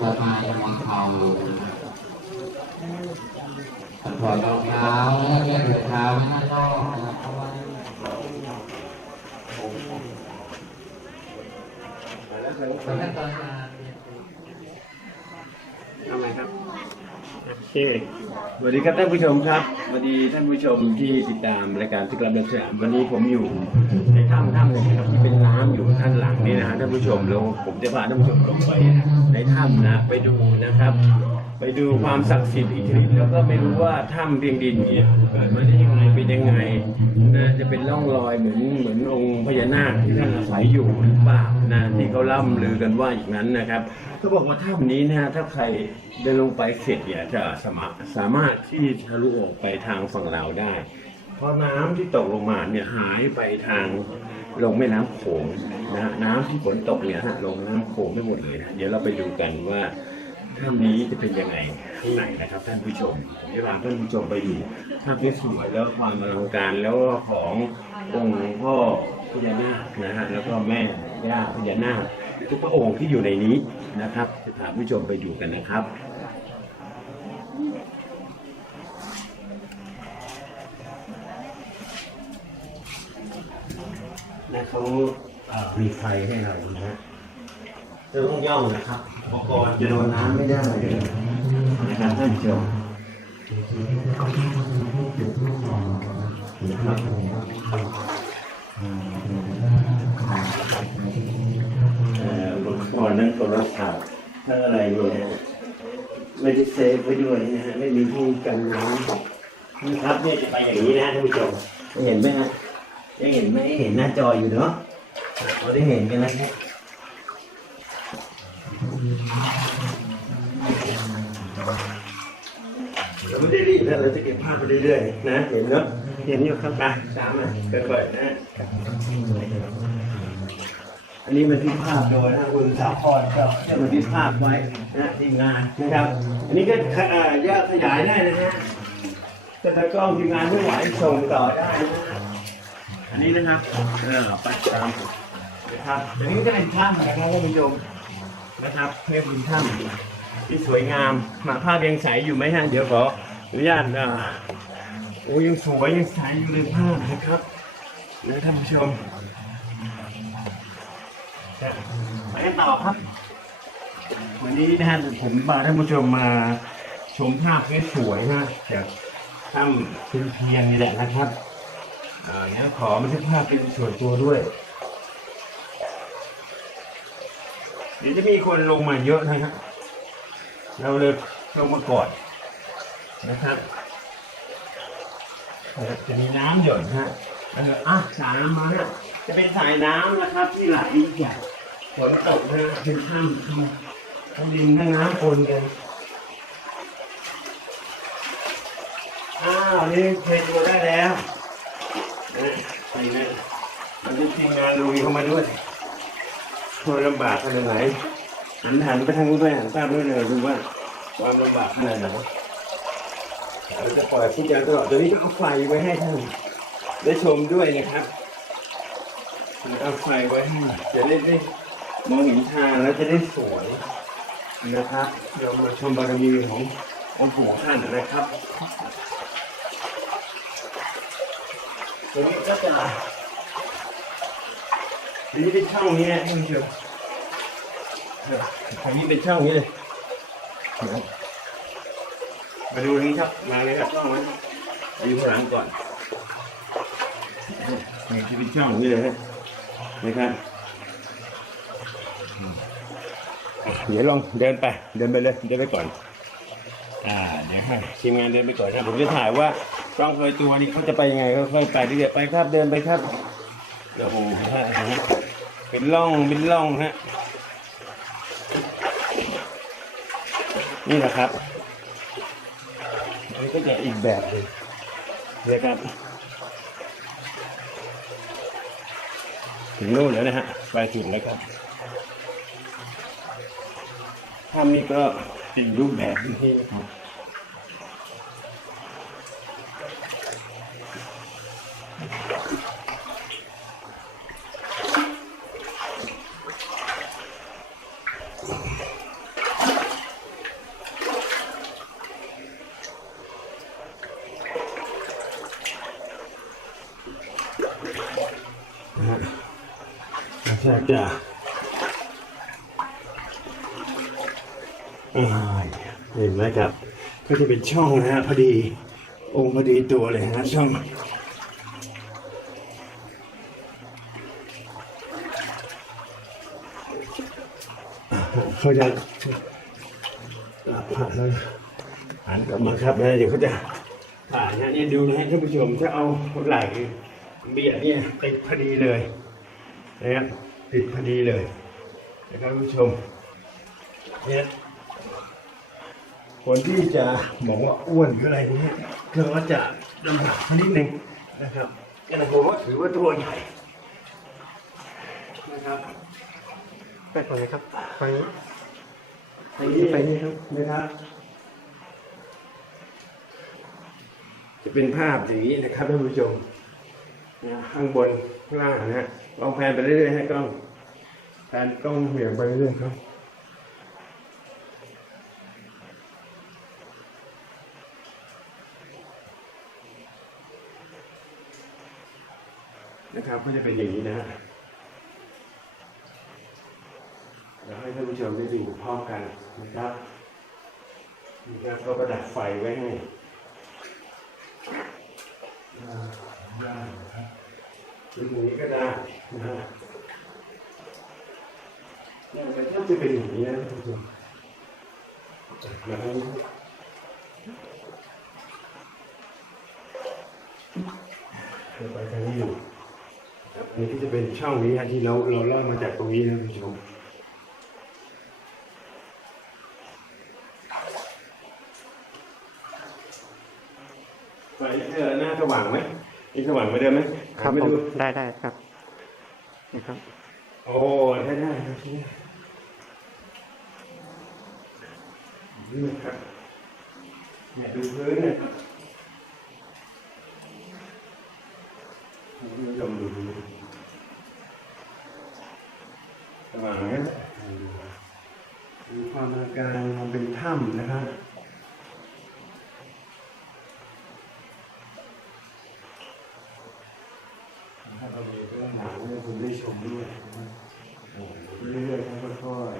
สะพายมองเขาถอดรองเท้าแล้วก็เดินเท้าไว้ด้านอกนะเพราะว่าแล้วตอนาร ทำไมครับโอเคสวัสดีครับท่านผู้ชมครับสวัสดีท่านผู้ชมที่ติดตามรายการที่กลับเดินสยามวันนี้ผมอยู่ในถ้ำถ้ำหนึ่งนะครับที่เป็นน้ำอยู่ด้านหลังนี่นะฮะท่านผู้ชมแล้วผมจะพาท่านผู้ชมลงไปในถ้ำนะไปดูนะครับ ไปดูความศักดิ์สิทธิ์อิทธิฤทธิ์แล้วก็ไม่รู้ว่าถ้ำเพียงดินเนี่ยเกิดมาได้ยังไงเป็นยังไงนะจะเป็นร่องรอยเหมือนเหมือนองค์พญานาคที่ท่านอาศัยอยู่หรือเปล่านะที่เขาล่ำลือกันว่าอย่างนั้นนะครับ เขาบอกว่าถ้ำนี้นะถ้าใครเดินลงไปเสร็จเนี่ยจะสามารถสามารถที่ทะลุออกไปทางฝั่งลาวได้ เพราะน้ำที่ตกลงมาเนี่ยหายไปทางลงแม่น้ำโขงนะฮะน้ำที่ฝนตกเนี่ยฮะลงแม่น้ำโขงไม่หมดเลยนะเดี๋ยวเราไปดูกันว่าถ้ำนี้จะเป็นยังไงข้างในนะครับท่านผู้ชมผมจะพาท่านผู้ชมไปดูถ้ำที่สวยแล้วความอลังการแล้วขององค์พ่อพญานาคนะฮะแล้วก็แม่ย่าพญานาค ทุกพระองค์ที่อยู่ในนี้นะครับจะพาผู้ชมไปดูกันนะครับนะเขาเอ่อมีไฟให้เรานะฮะจะต้องย่องนะครับอุปกรณ์จะโดนน้ำไม่ได้นะครับท่านผู้ชมนะครับเอ่ออุป กรณ์นั้นโทรศัพท์ทั้งอะไรเนี่ยไม่ได้เซฟไว้ด้วยนะฮะไม่มีที่กันน้ำนะครับเนี่ยจะไปอย่างนี้นะท่านผู้ชมเห็นไหมฮะยังเห็นไหมเห็นหน้าจออยู่เนาะเราได้เห็นกันนะครับเราไม่ได้รีบนะเราจะเก็บภาพไปเรื่อยๆนะ เห็นเนาะเห็นอยู่ครับไปตามมาค่อยๆนะ อันนี้มันที่ภาพโดยนะคุณสาพรก็จะมาที่ภาพไว้นะทีมงานนะครับ อันนี้ก็เอ่อแยกขยายได้นะฮะแต่ถ้ากล้องทีมงานไม่ไหวส่งต่อได้นะอันนี้นะครับเออไปตามนะครับอันนี้ก็เป็นถ้ำนะครับท่านผู้ชมนะครับเรียกเป็นถ้ำที่สวยงามมาภาพยังใสอยู่ไหมฮะเดี๋ยวขออนุญาตอ่าโอ้ยังสวยยังใสอยู่เลยภาพนะครับนะท่านผู้ชม ไปกันต่อครับ วันนี้นะฮะผมพาท่านผู้ชมมาชมภาพสวยๆนะจากถ้ำเพียงนี่แหละนะครับอ่างั้ขอบันทึกภาพเป็นส่วนตัวด้วย เดี๋ยวจะมีคนลงมาเยอะนะครับเราเลยลงมาก่อนนะครับจะมีน้ำหยดฮะเอออะสายน้ำมาฮะจะเป็นสายน้ำนะครับที่ไหลจาก ฝนตกนะฮะเป็นถ้ำทั้งทั้งดินทั้งน้ำปนกันอ้าวนี่เคยดูได้แล้วนี่นะมันจะทีมงานลุยเข้ามาด้วยโมันลำบากขนาดไหนหันหันไปทางนู้นด้วยหันตามด้วยเลยดูว่าความลำบากขนาดไหนเราจะปล่อยผู้การตลอดตอนนี้ก็เอาไฟไว้ให้ท่านได้ชมด้วยนะครับเอาไฟไว้ให้จะได้ได้ มองเห็นทางแล้วจะได้สวยนะครับเรามาชมบารมีขององค์ปู่ท่านนะครับตรงนี้ก็จะอันนี้เป็นช่องนี้นะท่านผู้ชมเนี่ยอันนี้เป็นช่องนี้เลย มาดูนี้ครับ มาเลยครับช่องนี้อยู่ข้างหลังก่อนนี่ที่เป็นช่องนี้เลยนะครับ เดี๋ยวลองเดินไป เดินไปเลยเดินไปก่อน อ่าเดี๋ยวให้ทีมงานเดินไปก่อนนะผมจะถ่ายว่ากล้องเคยตัวนี้เขาจะไปยังไงค่อยๆไปเรื่อยๆไปครับเดินไปครับโอ้โหฮะเป็นร่องเป็นร่องฮะนี่แหละครับอันนี้ก็จะอีกแบบหนึ่งเดี๋ยวครับถึงนู่นแล้วนะฮะไปถึงแล้วครับ ถ้ำนี้ก็เป็นรูปแบบที่นะครับ จะอ่าเห็นไหมครับ ก็ จะเป็นช่องนะฮะพอดีองค์พอดีตัวเลยฮะช่องเขาจะผ่านแล้วหันกลับมาครับนะเดี๋ยวเขาจะผ่านนะเนี่ยดูนะฮะท่านผู้ชมถ้าเอาไหล่เบียดเนี่ยติดพอดีเลยนะครับติดพอดีเลยนะครับท่านผู้ชมเนี่ย คนที่จะบอกว่าอ้วนหรืออะไรนี่ยก็จะลำบากนิดนึงนะครับแต่ผมว่าถือว่าตัวใหญ่นะครับไปก่อนเลยครับไปไปนี่ไปนี่ครับนะครับ จะเป็นภาพอย่างนี้นะครับท่านผู้ชมนะข้างบนข้างล่างนะฮะลองแพนไปเรื่อยๆให้กล้องแพนกล้องเหวี่ยงไปเรื่อยๆครับ นะครับ ก็จะเป็นอย่างนี้นะฮะเดี๋ยวให้ท่านผู้ชมได้ดูพร้อมกันนะครับนี่ครับเขาก็ดับไฟไว้ให้ได้ครับเป็นอย่างนี้ก็ได้นะฮะนี่มันก็จะเป็นอย่างนี้นะท่านผู้ชมมาทางนี้เดี๋ยวไปทางนี้อยู่ อันนี้ก็จะเป็นช่องนี้ฮะที่เราเราลอดมาจากตรงนี้นะท่านผู้ชมไฟเธอหน้าสว่างไหมนี่สว่างไปเดิมไหมครับไม่ผมดูได้ได้ครับนี่ครับ โอ้ได้ได้ครับนี่ครับเนี่ยดูพื้นเนี่ยคุณผู้ชมดูพื้นสว่างไหม มีความอาการมันเป็นถ้ำนะครับถ้าเรามีเรื่องหนังให้คุณได้ชมด้วยนะเรื่อยๆครับค่อย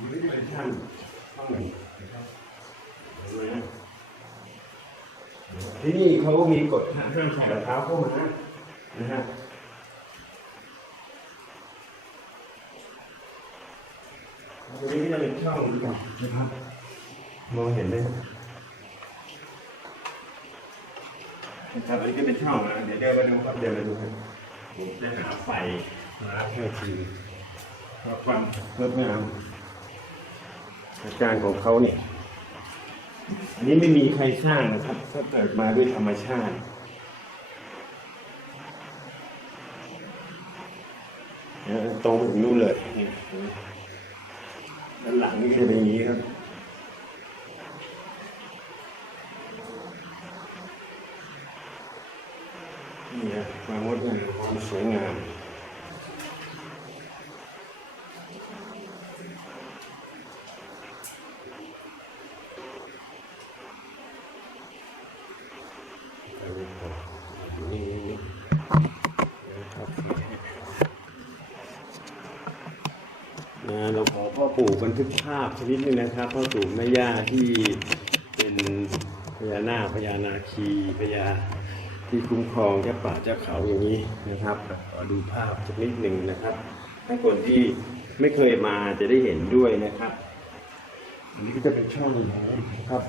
ๆนี่เป็นท่านห้องที่นี่เขามีกฎห้ามใส่รองเท้าเข้ามานะฮะตรงนี้ก็จะเป็นช่อง นะครับมองเห็นไหมครับครับอันนี้ก็เป็นช่องนะเดี๋ยวเดินมาดูครับเดินมาดูครับผมจะหาไฟนะเพื่อคือเพื่อความเพื่องามอาการของเขาเนี่ยอันนี้ไม่มีใครสร้างนะครับก็เกิดมาด้วยธรรมชาติเนี่ยตรงไปถึงนู่นเลยนี่ ด้านหลังนี่ก็จะเป็นอย่างนี้ครับนี่นะความงดงามความสวยงาม นะเราขอพ่อปู่บันทึกภาพชนิดนึงนะครับพ่อปู่แม่ย่าที่เป็นพญานาคพญานาคีพญาที่คุ้มครองเจ้าป่าเจ้าเขาอย่างนี้นะครับขอดูภาพสักนิดหนึ่งนะครับให้คนที่ไม่เคยมาจะได้เห็นด้วยนะครับ อันนี้ก็จะเป็นช่องน้ำนะครับ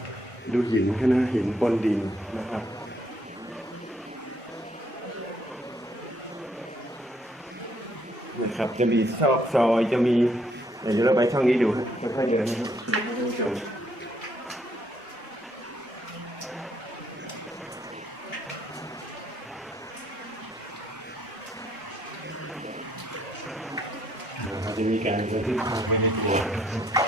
ดูหินข้างหน้าหินบนดินนะครับ นะ ครับ จะมีซอกซอยจะมีเดี๋ยวเราไปช่องนี้ดูค่อยๆเดินนะครับท่านผู้ชมนะครับจะมีการบันที่ทางไปในตัวนะครับ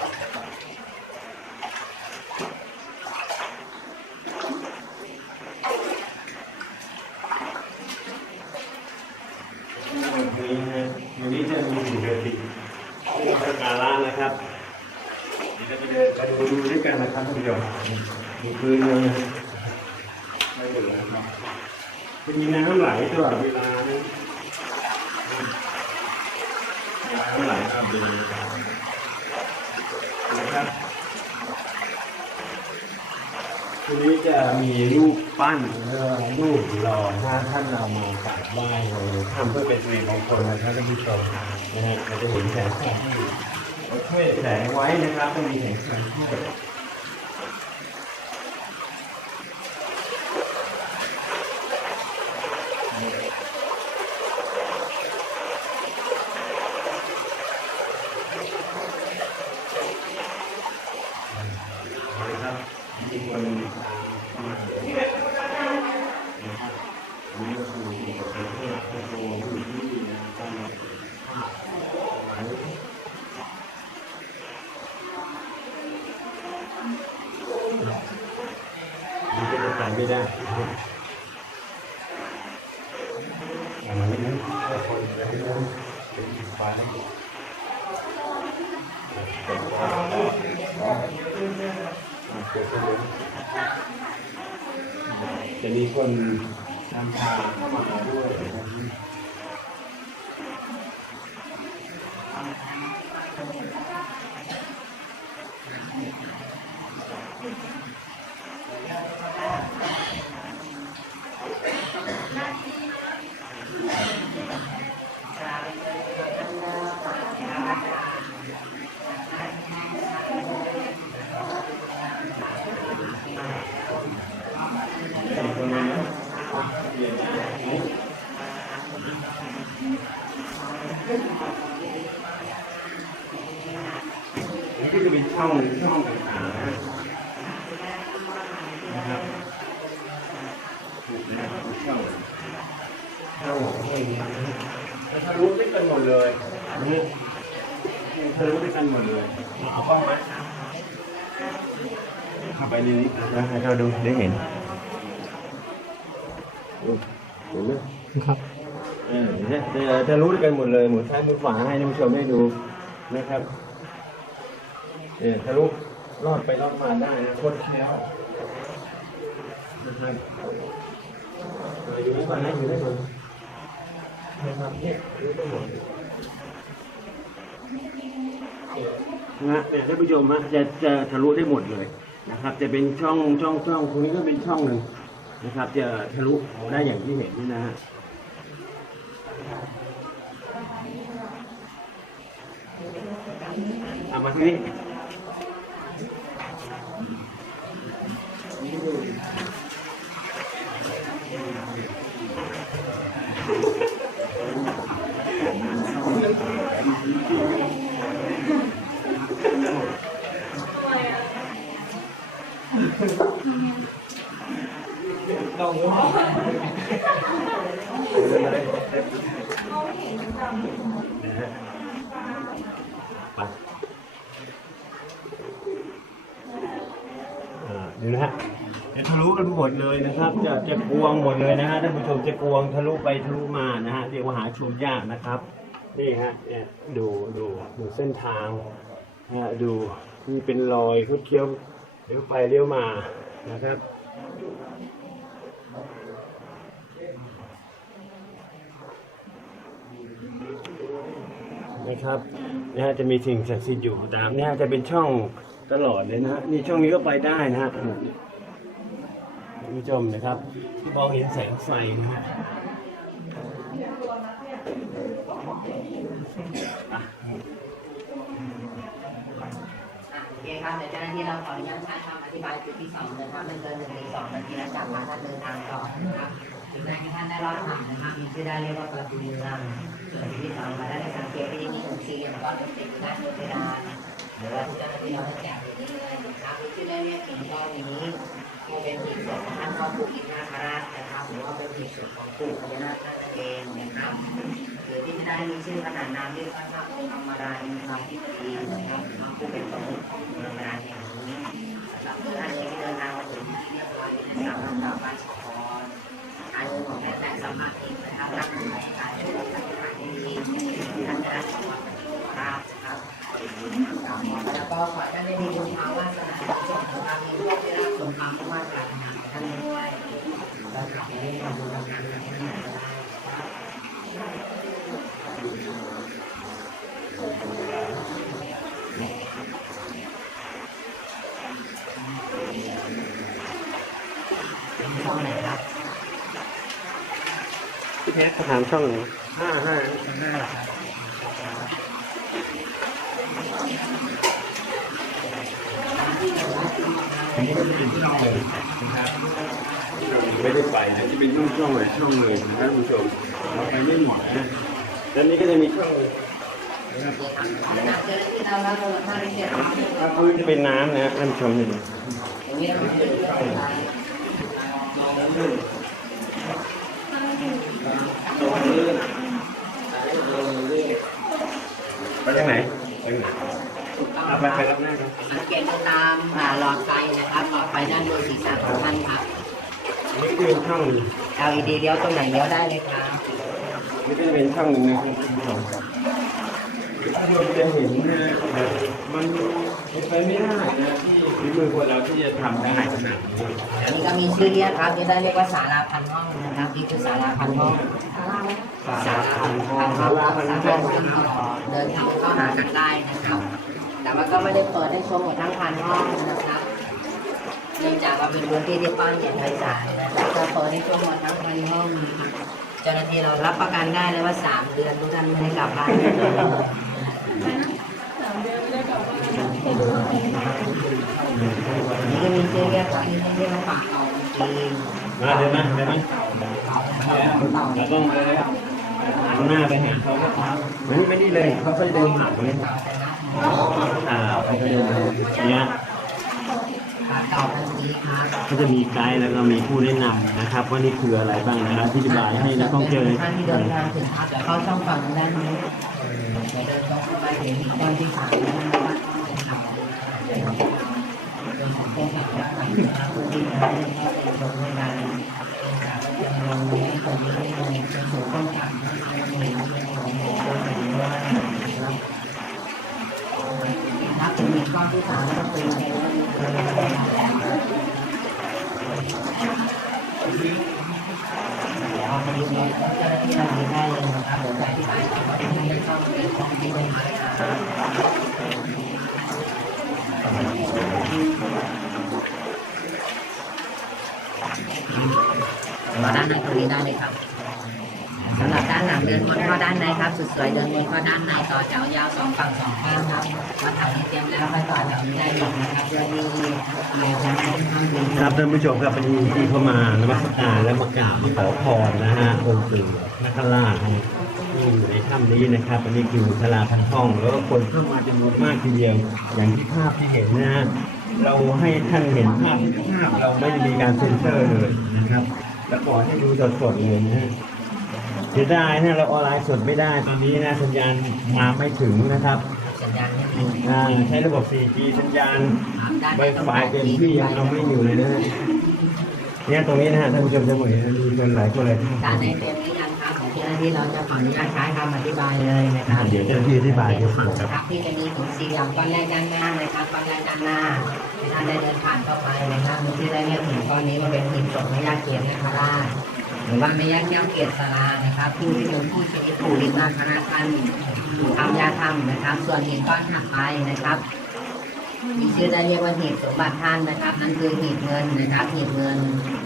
วันนี้นะวันนี้จะมีสิ่งเดียวติดที่สการะนะครับเดี๋ยวจะไปเดินไปดูดูด้วยกันนะครับท่านผู้ชม ดูพื้นเลยนะไม่เป็นไรครับจะมีน้ำไหลตลอดเวลานะน้ำไหลอาบเลยนะครับทีนี้จะมีรูปปั้นรูปหล่อถ้าท่านเรามากราบไหว้เราทำเพื่อเป็นสิริมงคลนะครับท่านผู้ชมนะฮะเราจะเห็นแสงไฟช่วยแสงไว้นะครับต้องมีแสงไฟช่วย ขวาให้ท่านผู้ชมได้ดูนะครับเนี่ยทะลุรอดไปรอดมาได้นะโคตรแคล้วนะครับอยู่ได้ก่อนนะอยู่ได้ก่อนนะครับเนี่ยรู้ได้หมดนะเนี่ยท่านผู้ชมฮะจะจะทะลุได้หมดเลยนะครับ จะเป็นช่องช่องช่องตรงนี้ก็เป็นช่องหนึ่งนะครับ จะทะลุได้อย่างที่เห็นนี่นะฮะ เอามาที่นี่นะฮะไปอ่าดู นะฮะจะทะลุกันหมดเลยนะครับ จะจะกวงหมดเลยนะฮะท่านผู้ชมจะกวงทะลุไปทะลุมานะฮะเรียกว่าหาชมยากนะครับนี่ฮะเนี่ยดูดูดูเส้นทางนะฮะดูที่เป็นรอยคดเคี้ยวเลี้ยวไปเลี้ยวมานะครับนะครับนะฮะจะมีสิ่งศักดิ์สิทธิ์อยู่ตามเนี่ยจะเป็นช่อง ตลอดเลยนะฮะนี่ช่องนี้ก็ไปได้นะฮะท่านผู้ชมนะครับที่มองเห็นแสงไฟนะฮะโอเคครับเดี๋ยวเจ้าหน้าที่เราขออนุญาตใช้คำอธิบายจุดที่สองนะครับไม่เกินหนึ่งหรือสองนาทีหลังจากพาท่านเดินทางต่อนะครับจุดแรกที่ท่านได้รับผ่านนะครับมีชื่อได้เรียกว่าประตูเมืองส่วนจุดที่สองมาได้ในสังเกตที่มีหนึ่งสี่เหลี่ยมก้อนติดนะเพดา นหรือว่าที่เจ้าหน้าที่เราได้แจกอยู่นะครับก้อนนี้ก็เป็นหีบศพของท่านพ่อปู่อินนาคราชนะครับหรือว่าเป็นหีบศพของปู่พญานาคนั่นเองนะครับหรือที่ได้มีชื่อขนานนามเรียกว่าพระธรรมราอินทราธิปดีนะครับผู้เป็นประมุขของเมืองราชแห่งนี้สำหรับท่านที่เดินทางมาถึงที่เรียบร้อยในสามลำดับบ้านสะพรการเงินของท่แต่สามารถที่นะครับรับ ขอให้ท่านได้มีบุญภาวาสนาสมความมีโชคได้รับสมความมุ่งมั่นปรารถนาท่านเราขอให้เราดูท่าดูช่องไหนครับเนี่ยถามช่องไหนห้าห้าห้าครับ นี้ก็จะเป็นช่องเลยนะครับไม่ได้ไปนะจะเป็นช่องช่องๆเลยช่องเลยนะท่านผู้ชมเราไปไม่หมดนะแล้วนี้ก็จะมีช่องนะครับเจ้าหน้าที่เรารับรู้ท่าเรียบร้อยถ้าพื้นจะเป็นน้ำนะท่านผู้ชมเห็นอย่างนี้เราคือเรื่องไปทางไหนไปทางไหนเอาไปไปรับหน้าครับ หลอดไฟนะครับหลอดไฟด้านบนศีรษะของท่านครับอันนี้คือช่อง LED เลี้ยวตรงไหนเลี้ยวได้เลยครับนี่ก็จะเป็นช่องหนึ่งนะครับท่านผู้ชมท่านผู้ชมจะเห็นนะมันเป็นไปไม่ได้นะที่ฝีมือคนเราที่จะทำได้ขนาดนี้อันนี้ก็มีชื่อเรียกครับที่ได้เรียกว่าศาลาพันห้องนะครับนี่คือศาลาพันห้องศาลาพันห้องครับสามารถเดินเดินทางเข้าหากันได้นะครับ แต่ว่าก็ไม่ได้เปิดให้ชมหมดทั้งพันห้องนะครับเนื่องจากว่าเป็นพื้นที่ที่กว้างใหญ่ไพศาลนะครับก็เปิดให้ชมหมดทั้งพันห้องนะครับเจ้าหน้าที่เรารับประกันได้เลยว่าสามเดือนทุกท่านไม่ได้กลับบ้านนี่ก็มีเรียกครับนี่เรียกว่าป่าเขาจริงมาเดี๋ยนะเดี๋ยนะเราต้องเลยเอาหน้าไปหาเขาไม่ไม่นี่เลยเขาก็จะเดินผ่านนี้ อ่าเขาจะเดินเนี่ยเต่าทันทีครับก็จะมีไกด์แล้วก็มีผู้แนะนำนะครับ ว่านี่คืออะไรบ้างนะครับอธิบายให้นักท่องเที่ยวได้ท่านที่เดินทางถึงครับเลยเข้าช่องฝั่งด้านนี้เดี๋ยวเดินตรงไปเห็นด้านที่สามนะครับเป็นเขาเป็นของเส้นทานนะครับพื้นที่นั้นนะครับเป็นโรงงานเป็นสถานที่จำลองนี้ตรงนี้เป็นเป็นศูนย์ป้องกันนะครับในเรื่องของเหตุการณ์แบบนี้ว่านะครับครับ จะมีก้อนที่ส ด้านในครับสุดสวยเดินวนเข้าด้านในต่อแถวยาวสองฝั่งสองข้างครับมาทางนี้เตรียมแล้วไปต่อแถวนี้ได้อีกนะครับเพื่อที่เดี๋ยวจะให้ท่านครับท่านผู้ชมครับวันนี้ที่เข้ามานมัสการและมากราบขอพรนะฮะองค์ปู่นักราชนะที่อยู่ในถ้ำนี้นะครับอันนี้คือทลาพันห้อง แล้วก็คนเข้ามาจำนวนมากทีเดียว อย่างที่ภาพที่เห็นนะฮะเราให้ท่านเห็นภาพทุกภาพเราไม่ได้มีการเซ็นเซอร์เลยนะครับ แล้วปล่อให้ดูสดๆเลยนะฮะ เสียดายนะเราออนไลน์สดไม่ได้ตอนนี้นะสัญญาณมาไม่ถึงนะครับสัญญาณไม่ดีอ่าใช้ระบบ 4G สัญญาณครับด้านไวในต้องไฟเต็มที่ยังเอาไม่อยู่เลยนะฮะเนี่ยตรงนี้นะฮะท่านผู้ชมจะเห็นมีคนหลายคนเลยด้านในเต็มหรือยังครับของที่หน้าที่เราจะขออนุญาตใช้คำอธิบายเลยนะครับเดี๋ยวเจ้าหน้าที่อธิบายให้ฟังครับครับที่จะมีหินสี่เหลี่ยมก้อนแรกด้านหน้านะครับก้อนแรกด้านหน้าที่ท่านได้เดินผ่านเข้าไปนะครับมีที่ได้เรียกหินก้อนนี้ว่าเป็นหินสมแม่ยาเกียรตินาคราช หรือว่าแม่ยาแก้วเกียรติสารานะครับผู้ที่เป็นผู้ชีวิตผู้รินาคณะท่านทำยาธรรมนะครับ ส่วนหินก้อนถัดไปนะครับมีชื่อได้เรียกว่าหีบสมบัติท่านนะครับ นั่นคือหีบเงินนะครับหีบเงิน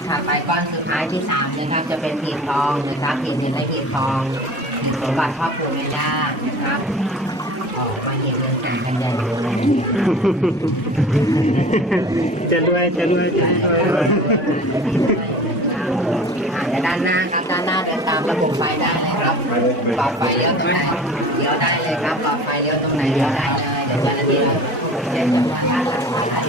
ถัดไปก้อนสุดท้ายที่สามนะครับ จะเป็นหีบทองนะครับหีบเงินและหีบทองหีบสมบัติพ่อปู่แม่ย่านะครับออกมาหีบเงินแข่งกันใหญ่เลยจะรวยจะรวยจะรวยอ่าเด้านหน้าครับด้านหน้าเดินตามระบบไฟได้เลยครับปลอดไฟเลี้ยวตรงไหนเลี้ยวได้เลยครับปลอดไฟเลี้ยวตรงไหนเลี้ยวได้เลยเดี๋ยวเจ้าหน้าที่เราแจ้งจำนวนท่านหลังไฟให้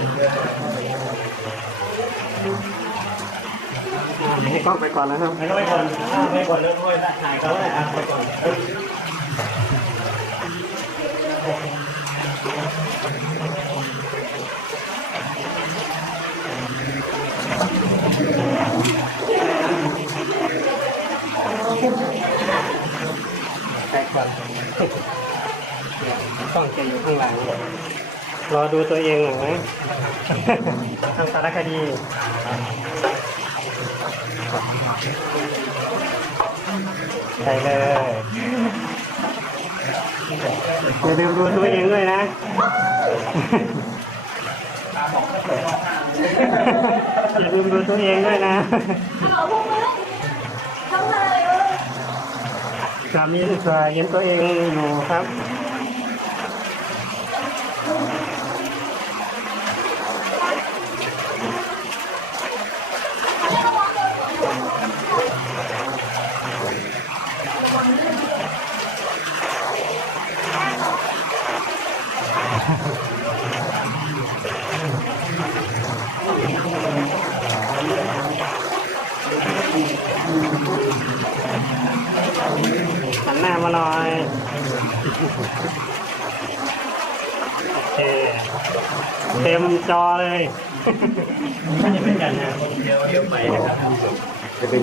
ให้กล้องไปก่อนแล้วครับไม่ต้องไปก่อนไปก่อนแล้วด้วยถ่ายเขาเลยอะไปก่อน แตกก่อนกล้องจะอยู่ข้างหลังรอดูตัวเองหน่อยไหมทำสารคดีใส่เลยอย่าลืมดูตัวเองด้วยนะอย่าลืมดูตัวเองด้วยนะ กามีศึกษาเห็นตัวเองอยู่ครับ หันหน้ามาหน่อยโอเคเต็มจอ เลยไม่ได้เป็นกันนเดียวเดี๋ยวไปนะครับจะเป็น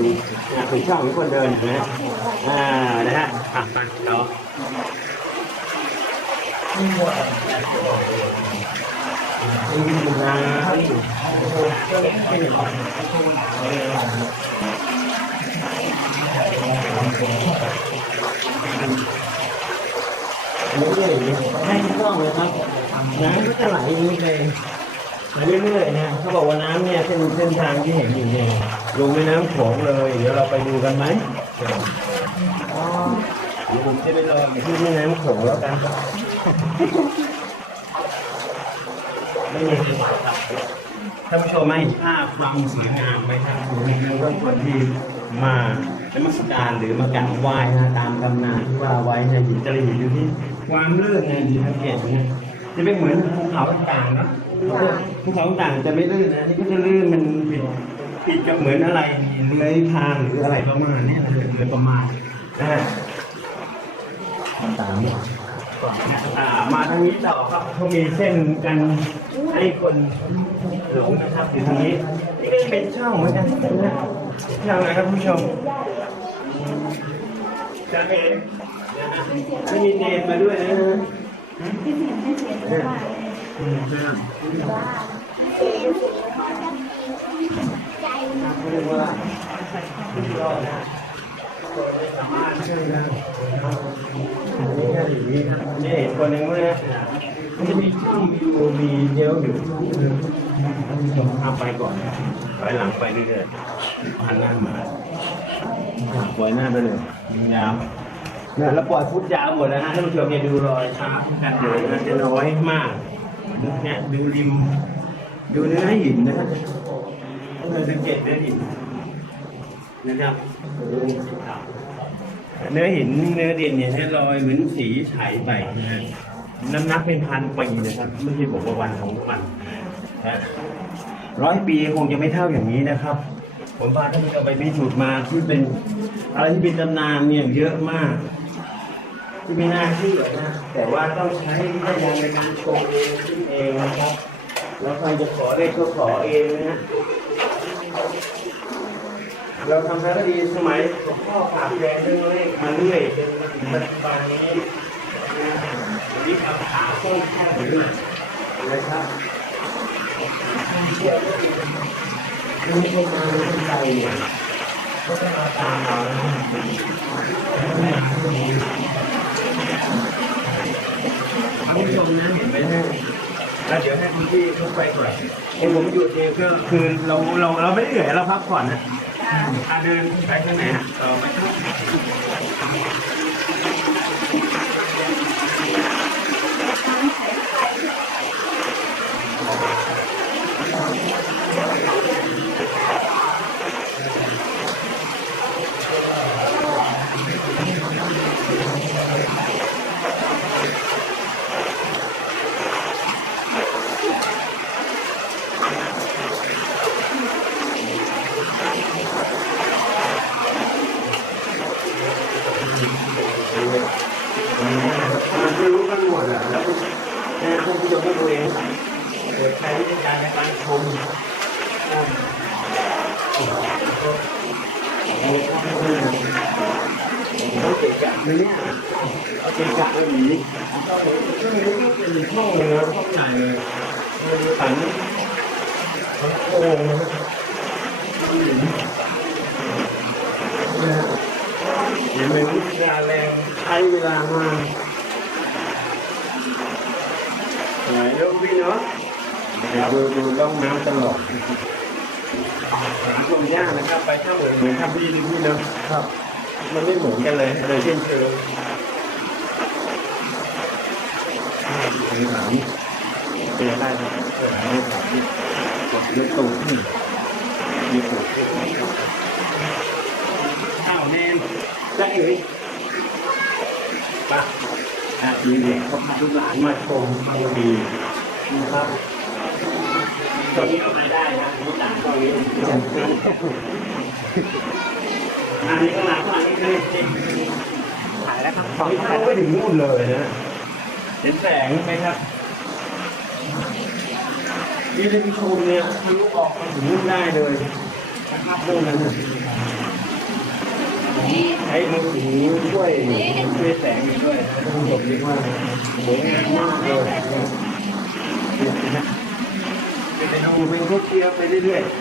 ถึงช่องขอคนเดินนะฮะอ่านะฮะอะไปเนาะให้ช่องเลยครับน้ำก็จะไหลอย่างนี้เลย มาเรื่อยๆนะเขาบอกว่าน้ำเนี่ยเส้นเส้นทางที่เห็นอยู่เนี่ยลงแม่น้ำโขงเลย เดี๋ยวเราไปดูกันไหมเดี๋ยวผมจะไปรออยู่ที่แม่น้ำโขงแล้วกันไม่มีใครไหวครับท่านผู้ชมไม่ภาพความสวยงามไหมครับแล้วก็คนที่มานมัสการหรือมากราบไหว้นะตามตำนานที่ว่าไว้ในหินกระหินอยู่ที่ความลื่นในดีทังเกตนะจะเป็นเหมือนภูเขาต่างๆเนอะ ภูเขาต่างๆจะไม่ลื่นนะนี่ก็จะลื่นมันผิดผิดกับเหมือนอะไรเลื้อยทางหรืออะไรประมาณเนี้นะโดยประมาณนะฮะตามอ่ามาทางนี้ต่อครับเขามีเส้นกันให้คนหลงนะครับอยู่ทางนี้นี่ก็เป็นช่องเหมือนกันนะช่องอะไรครับผู้ชมจะเองไม่มีเนมมาด้วยนะนี่ก็อย่าง นี้ครับนี่เห็นคนหนึ่งด้วยนะมันจะมีช่องยูมีเยอะอยู่ท่านผู้ชมข้าไปก่อนถอยหลังไปเรื่อยๆหันหน้ามาปล่อยหน้าไปเลยยาวนี่ยแล้วปล่อยฟุตยาวหมดแล้วนะท่านผู้ชมอย่าดูรอยช้ากันเดี๋ยวนจะน้อยมาก เนี่ยดูริม ดูเนื้อหินนะครับเราสังเกตเนื้อหินนะครับเนื้อหินเนื้อดินเนี่ยให้รอยเหมือนสีไฉไปนะฮะน้ำนับเป็นพันปีนะครับไม่ใช่บอกว่าวันของวันนะร้อยปีคงจะไม่เท่าอย่างนี้นะครับ ผมพาท่านผู้ชมไปพิสูจน์มาที่เป็นอะไรที่เป็นตำนานเนี่ยเยอะมาก ที่ไม่น่าเชื่อนะ แต่ว่าต้องใช้วิทยาในการชมเองขึ้นเองนะครับ แล้วใครจะขอเลขก็ขอเองนะฮะเราทำสารคดีสมัยหลวงพ่อปราบแดงเรื่องเลขมาเรื่อยจนมาถึงปัจจุบันนี้นะวันนี้คำถามต้องแค่ถึงนะครับไม่ใช่มาไม่ใช่ใจเนี่ยก็จะมาตามเรา นะท่านผู้ชมนะเห็นไหมฮะแล้วเดี๋ยวให้คุณพี่เข้าไปก่อนเอ้ผมหยุดเองก็คือเราเราเราไม่ได้เหนื่อยเราพักผ่อนนะอะเดินไปข้างไหนฮะต่อไปมันจะรู้กันหมดอะแล้วนะท่านผู้ชมก็ดูเองเปิดใช้วิธีการในการชมเขาเกะกะเลยเนี่ยเอาเกะกะเลยหนีช่วงนี้ก็เป็นช่องเลยนะช่องใหญ่เลยฝันโอ่งนะฮะ เห็นไหมวิทยาแรงใช้เวลามากไหนดูพี่เนาะดูดูล่องน้ำตลอดหาชมยากนะครับ ไปถ้าเหมือนเหมือนทำพี่นี่พี่เนาะครับ มันไม่เหมือนกันเลยเลยเช่นเชิงไปถามเป็นอะไรครับเออถามถามกตูดขึ้นมีตูดอ้น นได้เอ้ยปะอะดีเลยเขาพาลูกหลานมาชมมาดีนะครับตรงนี้ก็มาได้นะรู้จักตรงนี้อันนี้ก็มาข้างหลังนี่คือถ่ายแล้วครับสองนี่ถ่าเข้ายไปถึงนู่นเลยนะเห็นแสงไหมครับนี่เลยพี่ชมเนี่ยทะลุออกมาถึงนู่นได้เลยนะครับนู่นนะ ใช้มือถือช่วยช่วยแสงด้วยนะท่านผู้ชมเรียกว่าสวยมมากเลยนะอยู่เป็นเคลียร์ไปเรื่อยๆ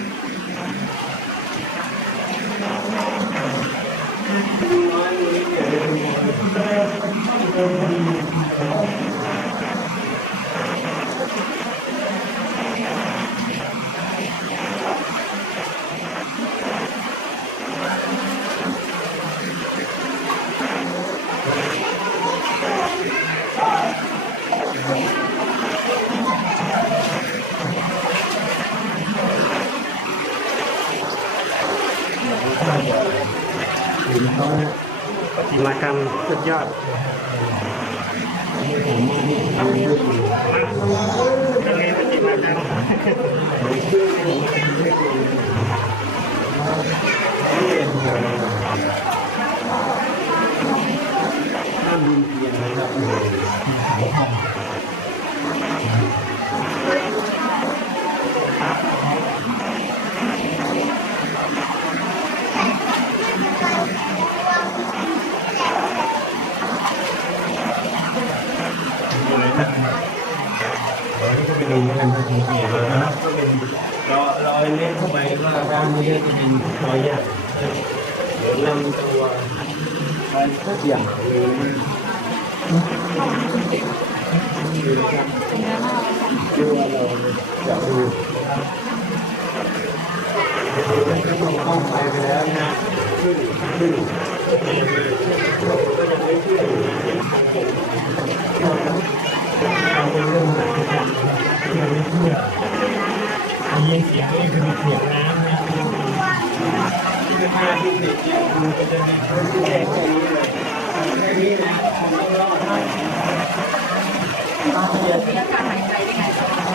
เดียวดูน้อยปฏิมากรรมสุดยอดยังไงปฏิมากรรมห้ามบินเทียนนะครับ ก็เป็นกันทันทีนะครับก็เป็นรอรอยเล็กเข้าไปว่าด้านนี้จะเป็นรอยใหญ่เดี๋ยวลำตัวอะไรสักอย่างหนึ่งดูว่าเราจะดูต้องไปไปแล้วนะขึ้นขึ้น คือไเชื่อไอ้เสียงนี่คือเสียงน้ำนะที่เป็นภาพที่ติดดูจะได้แค่นี้เลยแค่นี้นะผมก็รอดได้ต้องเสียการหายใจยังไงต้อง